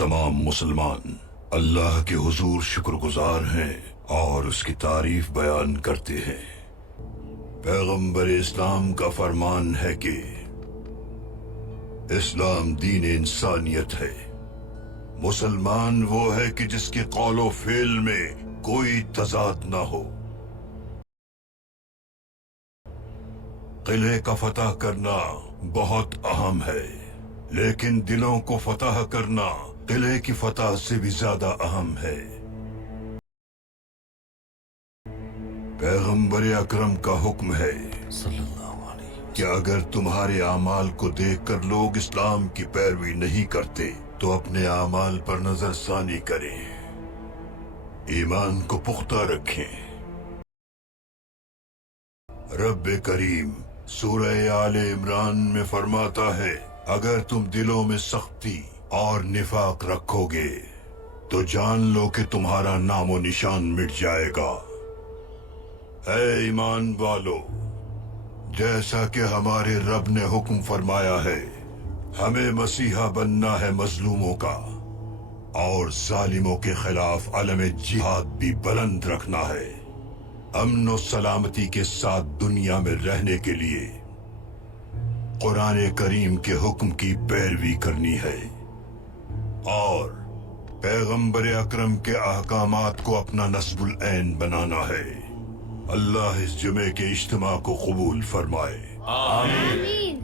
तमाम मुसलमान अल्लाह के हुजूर शुक्रगुजार हैं और उसकी तारीफ बयान करते हैं। पैगंबर इस्लाम का फरमान है कि इस्लाम दीन इंसानियत है। मुसलमान वो है कि जिसके कौलो फेल में कोई तजाद ना हो। किले का फतह करना बहुत अहम है, लेकिन दिलों को फतह करना किले की फतह से भी ज्यादा अहम है। पैगंबर अकरम का हुक्म है कि अगर तुम्हारे आमाल को देखकर लोग इस्लाम की पैरवी नहीं करते तो अपने आमाल पर नजरसानी करें, ईमान को पुख्ता रखें। रब करीम सूरह आले इमरान में फरमाता है, अगर तुम दिलों में सख्ती और निफाक रखोगे तो जान लो कि तुम्हारा नामो निशान मिट जाएगा। ऐ ईमान वालो, जैसा कि हमारे रब ने हुक्म फरमाया है, हमें मसीहा बनना है मजलूमों का और जालिमों के खिलाफ अलम जिहाद भी बुलंद रखना है। अमन और सलामती के साथ दुनिया में रहने के लिए कुरान करीम के हुक्म की पैरवी करनी है और पैगंबर अकरम के अहकामात को अपना नस्बुल ऐन बनाना है। अल्लाह इस जुमे के इज्तिमा को कबूल फरमाए। आमीन।